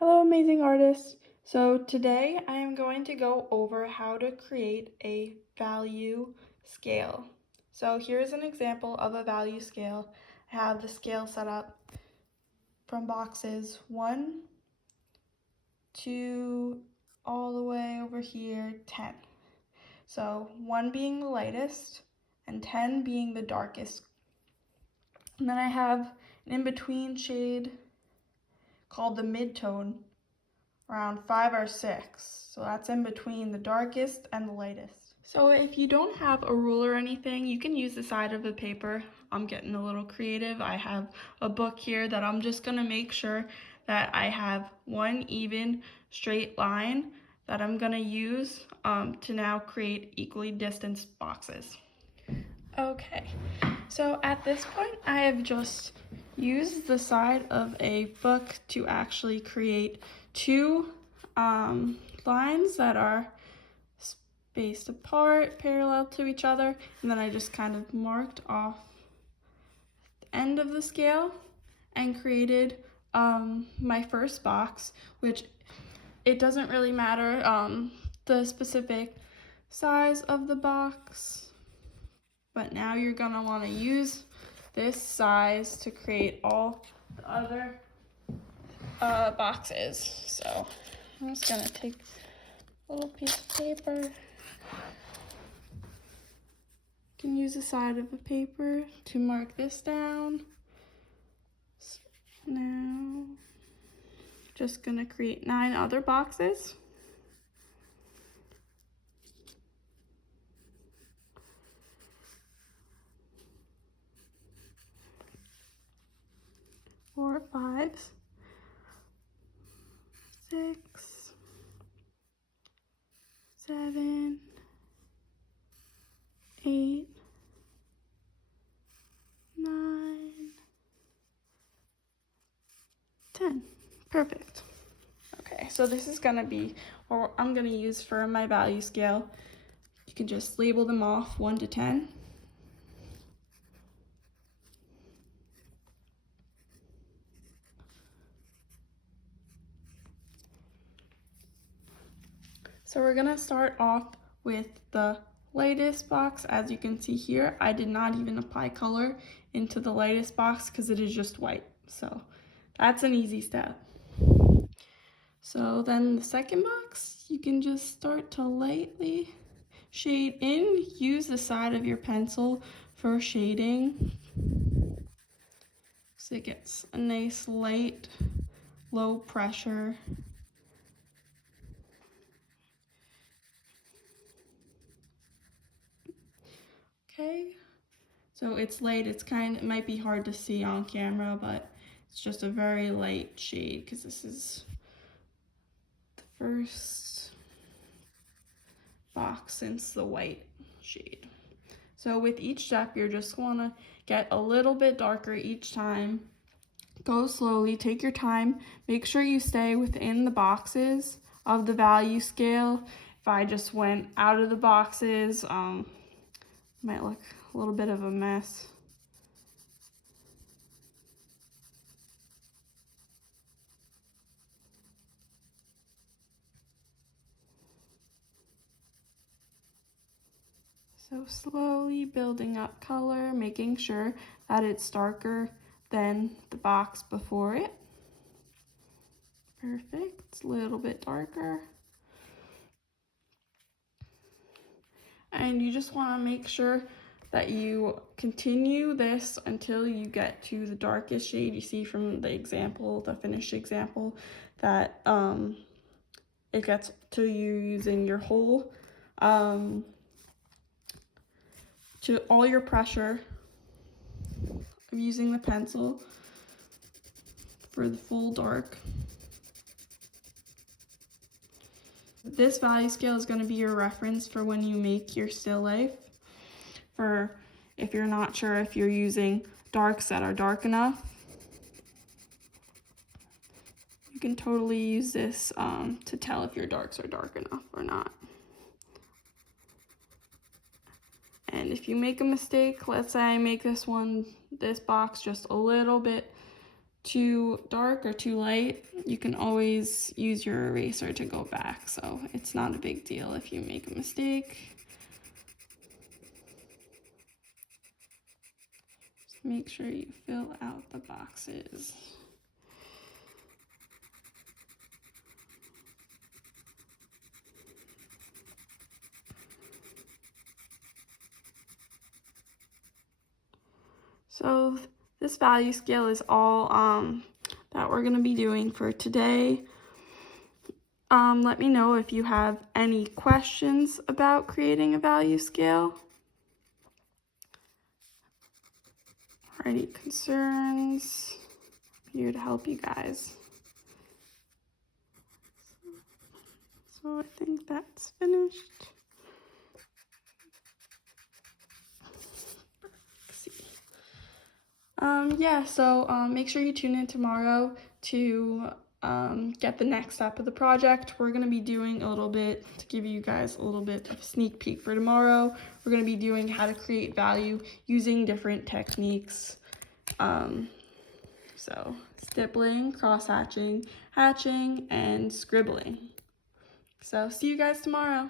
Hello, amazing artists. So today I am going to go over how to create a value scale. So here's an example of a value scale. I have the scale set up from boxes 1 to all the way over here 10. So 1 being the lightest and 10 being the darkest. And then I have an in-between shade called the mid-tone, around 5 or 6. So that's in between the darkest and the lightest. So if you don't have a ruler or anything, you can use the side of the paper. I'm getting a little creative. I have a book here that I'm just gonna make sure that I have one even straight line that I'm gonna use to now create equally distanced boxes. Okay, so at this point I have just used the side of a book to actually create two lines that are spaced apart, parallel to each other, and then I just kind of marked off the end of the scale and created my first box, which it doesn't really matter the specific size of the box, but now you're gonna want to use this size to create all the other boxes. So I'm just gonna take a little piece of paper. You can use the side of the paper to mark this down. So now just gonna create 9 other boxes. Four, 5, 6, 7, 8, 9, 10. Perfect. Okay, so this is gonna be what I'm gonna use for my value scale. You can just label them off 1 to 10. So we're gonna start off with the lightest box. As you can see here, I did not even apply color into the lightest box because it is just white. So that's an easy step. So then the second box, you can just start to lightly shade in. Use the side of your pencil for shading, so it gets a nice light, low pressure. Okay, so it's light. It might be hard to see on camera, but it's just a very light shade because this is the first box since the white shade. So with each step, you're just want to get a little bit darker each time. Go slowly, take your time. Make sure you stay within the boxes of the value scale. If I just went out of the boxes, might look a little bit of a mess. So slowly building up color, making sure that it's darker than the box before it. Perfect, it's a little bit darker. And you just want to make sure that you continue this until you get to the darkest shade. You see from the example, the finished example, that it gets to you using your whole, to all your pressure of using the pencil for the full dark. This value scale is going to be your reference for when you make your still life. For if you're not sure if you're using darks that are dark enough, you can totally use this to tell if your darks are dark enough or not. And if you make a mistake, let's say I make this box just a little bit too dark or too light, you can always use your eraser to go back. So it's not a big deal if you make a mistake. Just make sure you fill out the boxes. So this value scale is all that we're going to be doing for today. Let me know if you have any questions about creating a value scale or any concerns. I'm here to help you guys. So I think that's finished. Yeah, so make sure you tune in tomorrow to get the next step of the project. We're going to be doing a little bit, to give you guys a little bit of a sneak peek for tomorrow, we're going to be doing how to create value using different techniques. So stippling, cross-hatching, hatching, and scribbling. So see you guys tomorrow.